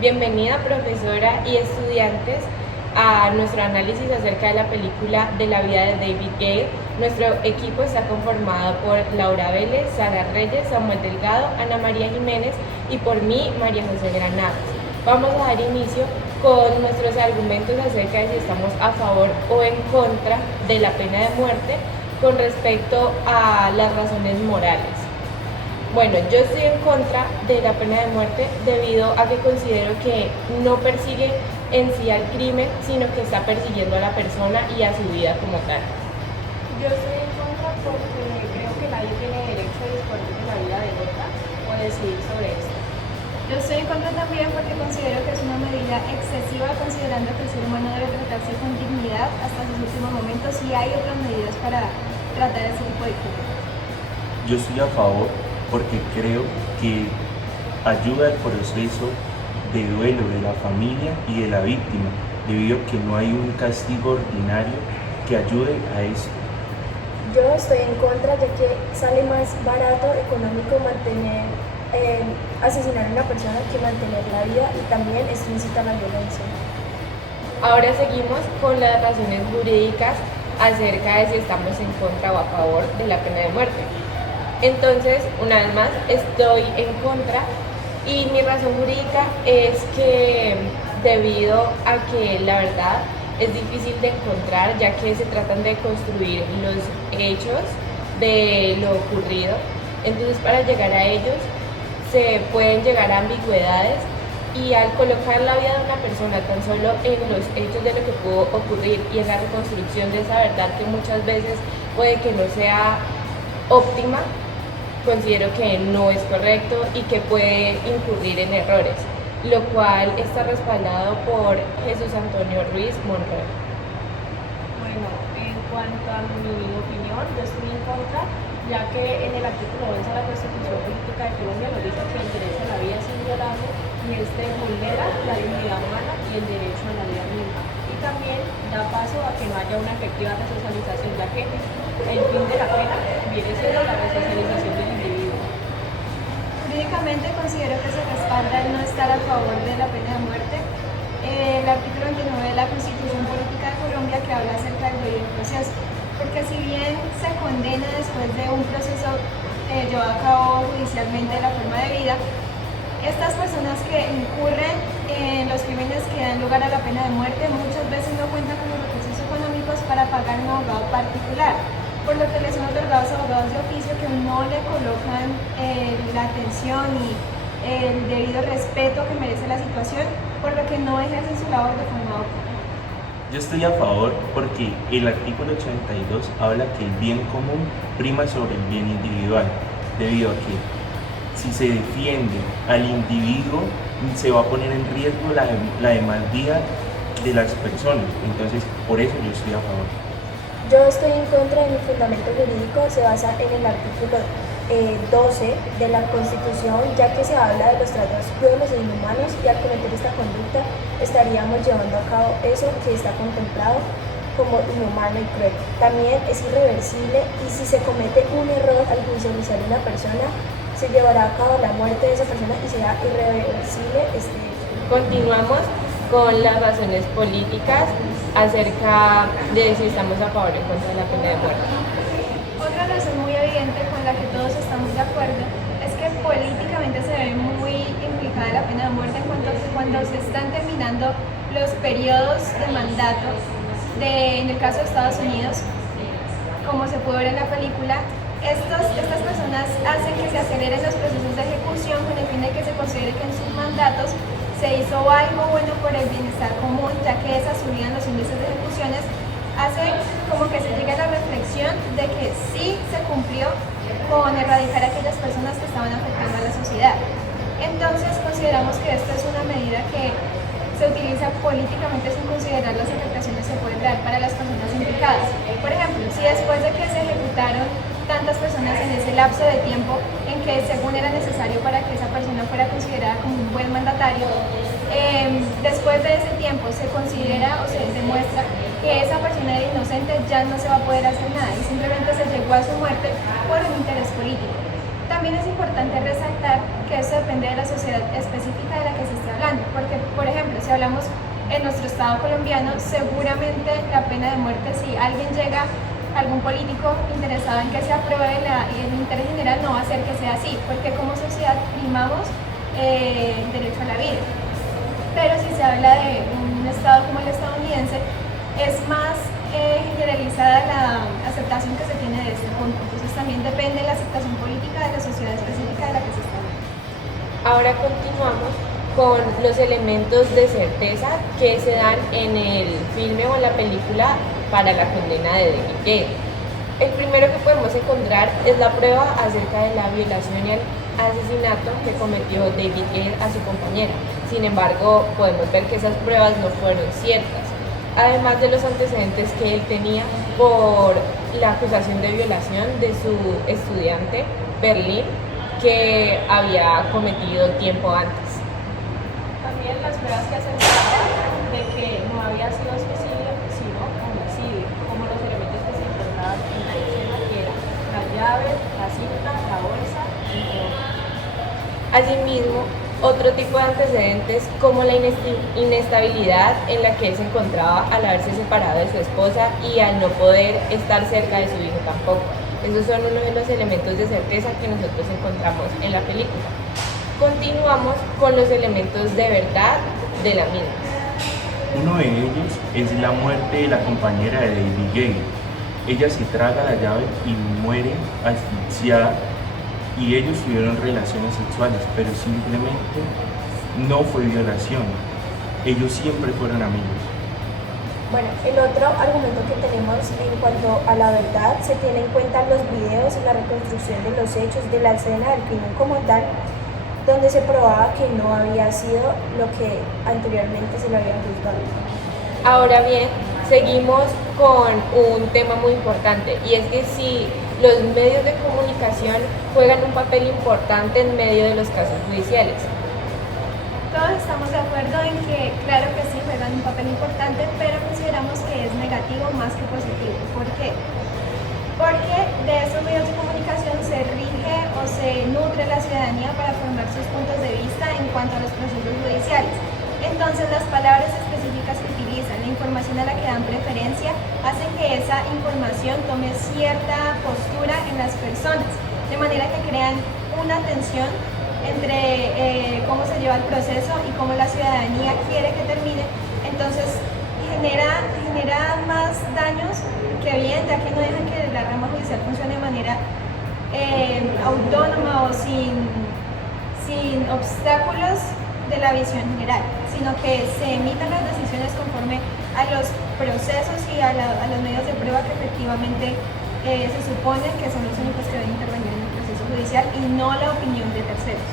Bienvenida profesora y estudiantes a nuestro análisis acerca de la película de la vida de David Gale. Nuestro equipo está conformado por Laura Vélez, Sara Reyes, Samuel Delgado, Ana María Jiménez y por mí, María José Granados. Vamos a dar inicio con nuestros argumentos acerca de si estamos a favor o en contra de la pena de muerte con respecto a las razones morales. Bueno, yo estoy en contra de la pena de muerte debido a que considero que no persigue en sí al crimen, sino que está persiguiendo a la persona y a su vida como tal. Yo estoy en contra porque creo que nadie tiene derecho a disponer de la vida de otra o decidir sobre esto. Yo estoy en contra también porque considero que es una medida excesiva, considerando que el ser humano debe tratarse con dignidad hasta sus últimos momentos y hay otras medidas para tratar ese tipo de crimen. Yo estoy a favor porque creo que ayuda al proceso de duelo de la familia y de la víctima, debido a que no hay un castigo ordinario que ayude a esto. Yo estoy en contra de que sale más barato, económico asesinar a una persona que mantener la vida, y también esto incita a la violencia. Ahora seguimos con las razones jurídicas acerca de si estamos en contra o a favor de la pena de muerte. Entonces, una vez más, estoy en contra y mi razón jurídica es que debido a que la verdad es difícil de encontrar, ya que se tratan de construir los hechos de lo ocurrido, entonces para llegar a ellos se pueden llegar a ambigüedades, y al colocar la vida de una persona tan solo en los hechos de lo que pudo ocurrir y en la reconstrucción de esa verdad que muchas veces puede que no sea óptima, considero que no es correcto y que puede incurrir en errores, lo cual está respaldado por Jesús Antonio Ruiz Monroy. Bueno, en cuanto a mi opinión, yo estoy en contra, ya que en el artículo 11 de la Constitución Política de Colombia nos dice que el derecho a la vida es inviolable y este vulnera la dignidad humana y el derecho a la vida misma. Y también da paso a que no haya una efectiva resocialización, ya que el fin de la pena viene siendo la resocialización del individuo. Jurídicamente considero que se respalda el no estar a favor de la pena de muerte. El artículo 29 de la Constitución Política de Colombia, que habla acerca del debido proceso, porque si bien se condena después de un proceso llevado a cabo judicialmente de la forma de vida, estas personas que incurren en los crímenes que dan lugar a la pena de muerte muchas veces no cuentan con los recursos económicos para pagar un abogado particular, por lo que les son otorgados abogados de oficio que no le colocan la atención y el debido respeto que merece la situación, por lo que no ejercen su labor de forma óptima. Yo estoy a favor porque el artículo 82 habla que el bien común prima sobre el bien individual, debido a que si se defiende al individuo se va a poner en riesgo la demás vida de las personas. Entonces, por eso yo estoy a favor. Yo estoy en contra de mi fundamento jurídico, se basa en el artículo 12 de la Constitución, ya que se habla de los tratos crueles e inhumanos, y al cometer esta conducta estaríamos llevando a cabo eso que está contemplado como inhumano y cruel. También es irreversible, y si se comete un error al judicializar a una persona, se llevará a cabo la muerte de esa persona y será irreversible este hecho. Continuamos con las razones políticas acerca de si estamos a favor o en contra de la pena de muerte. Otra razón muy evidente con la que todos estamos de acuerdo es que políticamente se ve muy implicada la pena de muerte en cuanto a que cuando se están terminando los periodos de mandato en el caso de Estados Unidos, como se puede ver en la película, estas personas hacen que se aceleren los procesos de ejecución con el fin de que se considere que en sus mandatos se hizo algo bueno por el bienestar común, ya que esa subida en los índices de ejecuciones hace como que se llegue a la reflexión de que sí se cumplió con erradicar a aquellas personas que estaban afectando a la sociedad. Entonces consideramos que esta es una medida que se utiliza políticamente sin considerar las afectaciones que pueden dar para las personas implicadas. Por ejemplo, si después de que se ejecutaron tantas personas en ese lapso de tiempo en que según era necesario para que esa persona fuera considerada como un buen mandatario, después de ese tiempo se considera o se demuestra que esa persona era inocente, ya no se va a poder hacer nada y simplemente se llegó a su muerte por un interés político. También es importante resaltar que esto depende de la sociedad específica de la que se esté hablando, porque hablamos en nuestro estado colombiano, seguramente la pena de muerte, si alguien llega, algún político interesado en que se apruebe el interés general, no va a hacer que sea así, porque como sociedad primamos el derecho a la vida. Pero si se habla de un estado como el estadounidense, es más generalizada la aceptación que se tiene de este punto. Entonces también depende de la aceptación política de la sociedad específica de la que se está hablando. Ahora continuamos con los elementos de certeza que se dan en el filme o en la película para la condena de David Gale. El primero que podemos encontrar es la prueba acerca de la violación y el asesinato que cometió David Gale a su compañera. Sin embargo, podemos ver que esas pruebas no fueron ciertas, además de los antecedentes que él tenía por la acusación de violación de su estudiante, Berlín, que había cometido tiempo antes. También las pruebas que aseguraban de que no había sido suicidio, sino homicidio, como los elementos que se encontraban en la escena, que eran las llaves, la cinta, la bolsa, entre otros. Asimismo, otro tipo de antecedentes como la inestabilidad en la que él se encontraba al haberse separado de su esposa y al no poder estar cerca de su hijo tampoco. Esos son uno de los elementos de certeza que nosotros encontramos en la película. Continuamos con los elementos de verdad de la misma. Uno de ellos es la muerte de la compañera de David Gale. Ella se traga la llave y muere asfixiada, y ellos tuvieron relaciones sexuales, pero simplemente no fue violación. Ellos siempre fueron amigos. Bueno, el otro argumento que tenemos en cuanto a la verdad, se tiene en cuenta los videos y la reconstrucción de los hechos de la escena del crimen como tal, donde se probaba que no había sido lo que anteriormente se le había juzgado. Ahora bien, seguimos con un tema muy importante, y es que si los medios de comunicación juegan un papel importante en medio de los casos judiciales. Todos estamos de acuerdo en que, claro que sí, juegan un papel importante, pero consideramos que es negativo más que positivo. ¿Por qué? Porque de esos medios de comunicación se rige o se nutre la ciudadanía para formar sus puntos de vista en cuanto a los procesos judiciales. Entonces, las palabras específicas que utilizan, la información a la que dan preferencia, hacen que esa información tome cierta postura en las personas, de manera que crean una tensión entre cómo se lleva el proceso y cómo la ciudadanía quiere que termine. Entonces, genera más daños que bien, ya que no dejan que la rama judicial funcione de manera autónoma o sin obstáculos de la visión general, sino que se emitan las decisiones conforme a los procesos y a los medios de prueba que efectivamente se supone que son los únicos que deben intervenir en el proceso judicial y no la opinión de terceros.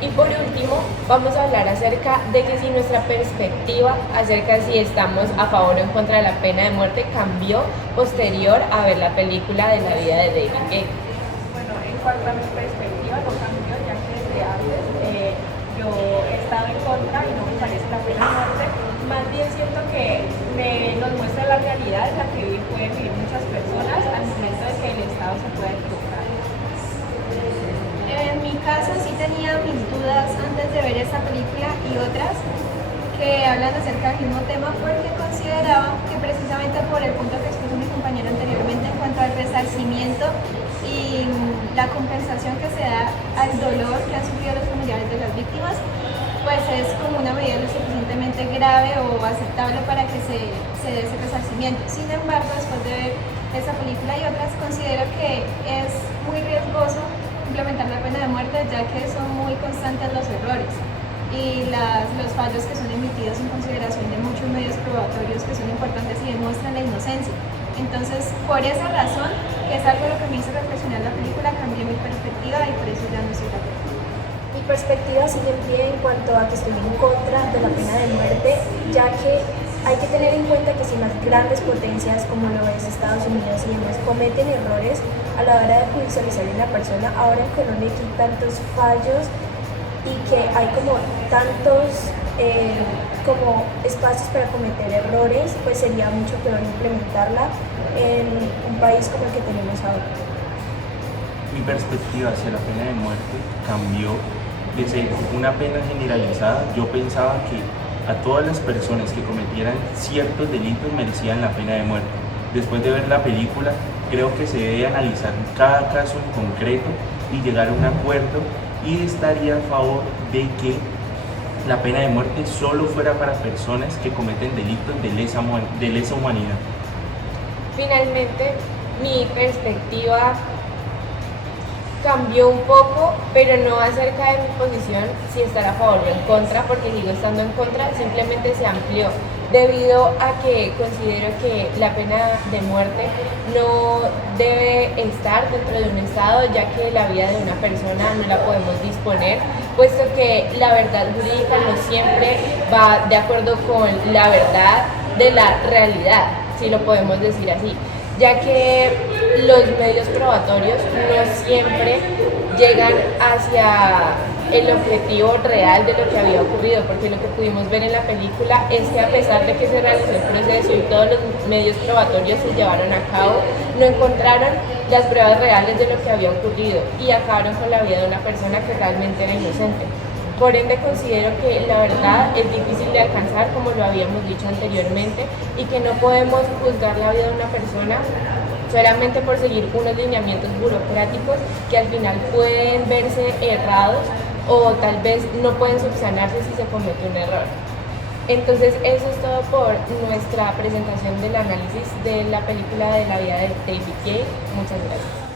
Y por último, vamos a hablar acerca de que si nuestra perspectiva acerca de si estamos a favor o en contra de la pena de muerte cambió posterior a ver la película de la vida de David Gale. Bueno, en cuanto a mi perspectiva, no cambió, ya que desde antes yo he estado en contra y no me parece la pena de muerte. Más bien siento que nos muestra la realidad en la que pueden vivir muchas personas al momento de que el Estado se pueda equivocar. En mi caso sí tenía mis dudas antes de ver esta película y otras que hablan acerca del mismo tema, porque consideraba que precisamente por el punto que expuso mi compañero anteriormente en cuanto al resarcimiento y la compensación que se da al dolor que han sufrido los familiares de las víctimas, pues es como una medida lo suficientemente grave o aceptable para que se dé ese resarcimiento. Sin embargo, después de ver esa película y otras, considero que es muy riesgoso implementar la pena de muerte, ya que son muy constantes los errores y los fallos que son emitidos en consideración de muchos medios probatorios que son importantes y demuestran la inocencia. Entonces, por esa razón, que es algo lo que me hizo reflexionar la película, cambié mi perspectiva y por eso ya no estoy de acuerdo. Mi perspectiva sigue en pie en cuanto a que estoy en contra de la pena de muerte, ya que hay que tener en cuenta que si las grandes potencias como lo es Estados Unidos y demás cometen errores a la hora de judicializar a una persona, ahora en Colombia hay tantos fallos y que hay como tantos como espacios para cometer errores, pues sería mucho peor implementarla en un país como el que tenemos ahora. Mi perspectiva hacia la pena de muerte cambió. De ser una pena generalizada, yo pensaba que a todas las personas que cometieran ciertos delitos merecían la pena de muerte. Después de ver la película, creo que se debe analizar cada caso en concreto y llegar a un acuerdo, y estaría a favor de que la pena de muerte solo fuera para personas que cometen delitos de lesa humanidad. Finalmente, mi perspectiva cambió un poco, pero no acerca de mi posición si estar a favor o en contra, porque sigo estando en contra, simplemente se amplió debido a que considero que la pena de muerte no debe estar dentro de un estado, ya que la vida de una persona no la podemos disponer, puesto que la verdad jurídica no siempre va de acuerdo con la verdad de la realidad, si lo podemos decir así, ya que los medios probatorios no siempre llegan hacia el objetivo real de lo que había ocurrido, porque lo que pudimos ver en la película es que a pesar de que se realizó el proceso y todos los medios probatorios se llevaron a cabo, no encontraron las pruebas reales de lo que había ocurrido y acabaron con la vida de una persona que realmente era inocente. Por ende, considero que la verdad es difícil de alcanzar, como lo habíamos dicho anteriormente, y que no podemos juzgar la vida de una persona solamente por seguir unos lineamientos burocráticos que al final pueden verse errados o tal vez no pueden subsanarse si se comete un error. Entonces, eso es todo por nuestra presentación del análisis de la película de la vida de David Gale. Muchas gracias.